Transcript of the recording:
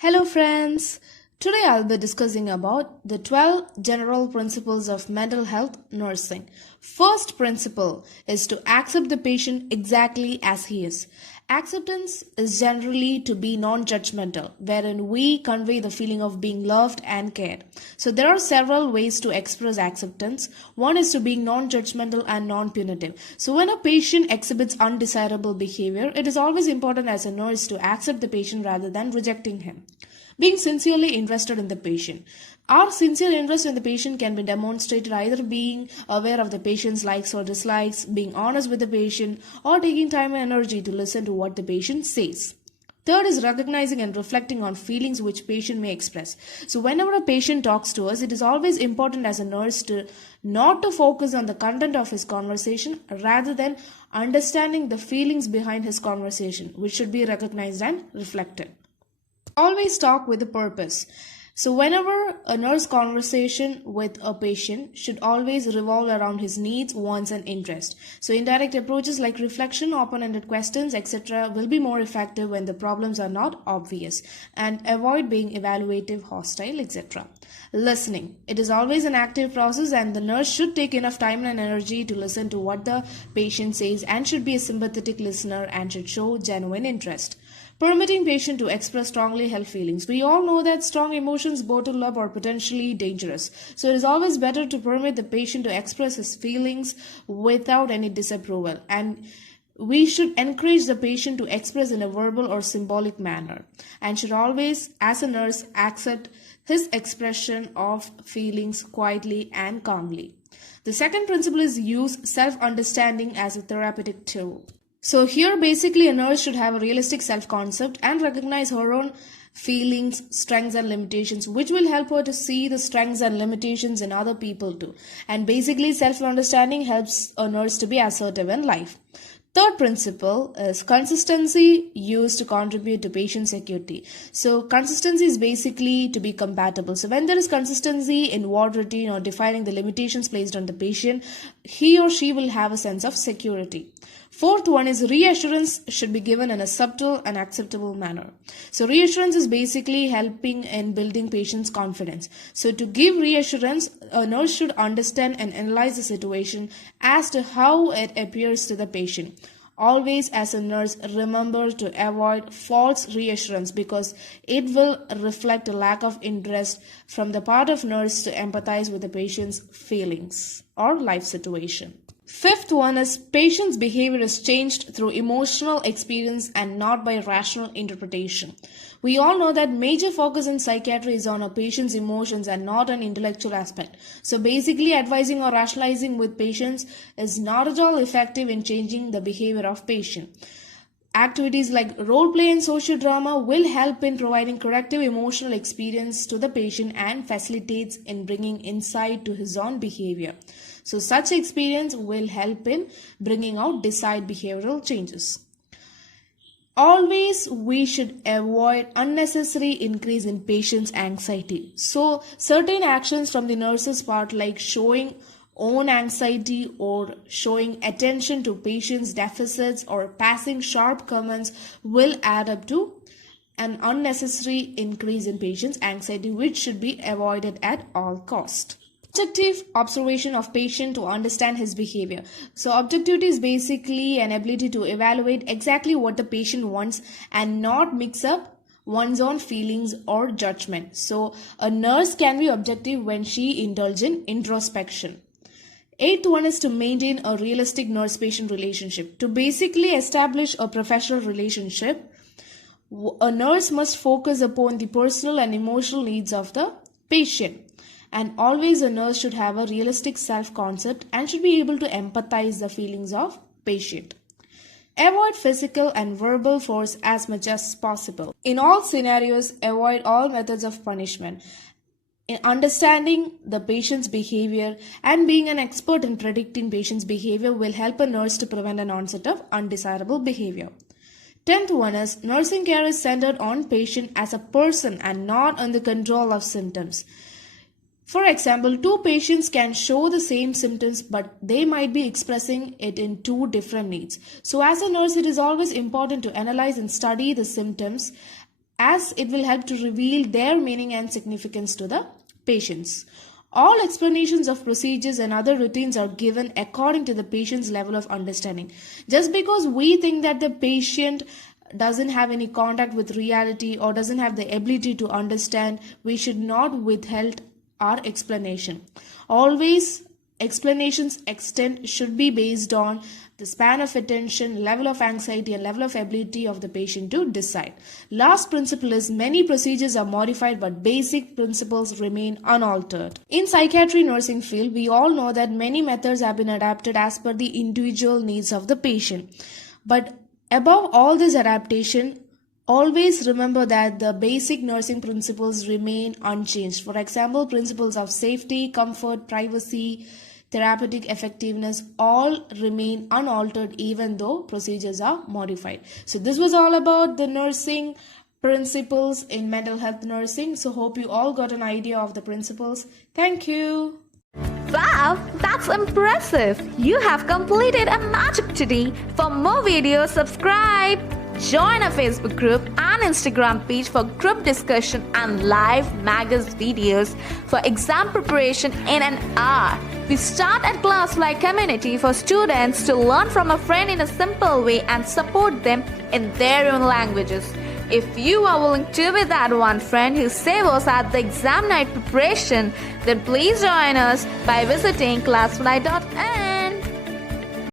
Hello friends. Today I'll be discussing about the 12 general principles of mental health nursing. First principle is to accept the patient exactly as he is. Acceptance is generally to be non-judgmental, wherein we convey the feeling of being loved and cared. So there are several ways to express acceptance. One is to being non-judgmental and non-punitive. So when a patient exhibits undesirable behavior, it is always important as a nurse to accept the patient rather than rejecting him. Being sincerely interested in the patient. Our sincere interest in the patient can be demonstrated either being aware of the patient's likes or dislikes, being honest with the patient, or taking time and energy to listen to what the patient says. Third is recognizing and reflecting on feelings which patient may express. So whenever a patient talks to us, it is always important as a nurse to not to focus on the content of his conversation rather than understanding the feelings behind his conversation, which should be recognized and reflected. Always talk with a purpose. So whenever a nurse conversation with a patient should always revolve around his needs, wants and interests. So indirect approaches like reflection, open-ended questions, etc. will be more effective when the problems are not obvious, and avoid being evaluative, hostile, etc. Listening. It is always an active process and the nurse should take enough time and energy to listen to what the patient says and should be a sympathetic listener and should show genuine interest. Permitting patient to express strongly held feelings. We all know that strong emotions bottled up are potentially dangerous. So it is always better to permit the patient to express his feelings without any disapproval. And we should encourage the patient to express in a verbal or symbolic manner and should always, as a nurse, accept his expression of feelings quietly and calmly. The second principle is use self-understanding as a therapeutic tool. So here basically a nurse should have a realistic self-concept and recognize her own feelings, strengths and limitations, which will help her to see the strengths and limitations in other people too. And basically self-understanding helps a nurse to be assertive in life. Third principle is consistency used to contribute to patient security. So consistency is basically to be compatible. So when there is consistency in ward routine or defining the limitations placed on the patient, he or she will have a sense of security. Fourth one is reassurance should be given in a subtle and acceptable manner. So reassurance is basically helping in building patient's confidence. So to give reassurance, a nurse should understand and analyze the situation as to how it appears to the patient. Always as a nurse, remember to avoid false reassurance because it will reflect a lack of interest from the part of nurse to empathize with the patient's feelings or life situation. Fifth one is patient's behavior is changed through emotional experience and not by rational interpretation. We all know that major focus in psychiatry is on a patient's emotions and not an intellectual aspect. So basically advising or rationalizing with patients is not at all effective in changing the behavior of patient. Activities like role play and social drama will help in providing corrective emotional experience to the patient and facilitates in bringing insight to his own behavior. So such experience will help in bringing out desired behavioral changes. Always we should avoid unnecessary increase in patient's anxiety. So certain actions from the nurse's part like showing own anxiety or showing attention to patient's deficits or passing sharp comments will add up to an unnecessary increase in patient's anxiety, which should be avoided at all cost. Objective observation of patient to understand his behavior. So objectivity is basically an ability to evaluate exactly what the patient wants and not mix up one's own feelings or judgment. So a nurse can be objective when she indulges in introspection. Eighth one is to maintain a realistic nurse-patient relationship. To basically establish a professional relationship, a nurse must focus upon the personal and emotional needs of the patient. And always a nurse should have a realistic self-concept and should be able to empathize the feelings of patient. Avoid physical and verbal force as much as possible. In all scenarios, avoid all methods of punishment. In understanding the patient's behavior and being an expert in predicting patient's behavior will help a nurse to prevent an onset of undesirable behavior. 10th one is nursing care is centered on patient as a person and not on the control of symptoms. For example, two patients can show the same symptoms but they might be expressing it in two different needs. So as a nurse, it is always important to analyze and study the symptoms as it will help to reveal their meaning and significance to the patients. All explanations of procedures and other routines are given according to the patient's level of understanding. Just because we think that the patient doesn't have any contact with reality or doesn't have the ability to understand, we should not withhold our explanation. Always explanations extent should be based on the span of attention, level of anxiety, and level of ability of the patient to decide. Last principle is many procedures are modified but basic principles remain unaltered. In psychiatry nursing field, we all know that many methods have been adapted as per the individual needs of the patient. But above all this adaptation, always remember that the basic nursing principles remain unchanged. For example, principles of safety, comfort, privacy, therapeutic effectiveness all remain unaltered even though procedures are modified. So this was all about the nursing principles in mental health nursing. So hope you all got an idea of the principles. Thank you. Wow, that's impressive! You have completed a magic today. For more videos, subscribe. Join our Facebook group and Instagram page for group discussion and live Magus videos for exam preparation in an hour. We start a class-like community for students to learn from a friend in a simple way and support them in their own languages. If you are willing to be that one friend who saves us at the exam night preparation, then please join us by visiting classfly.in.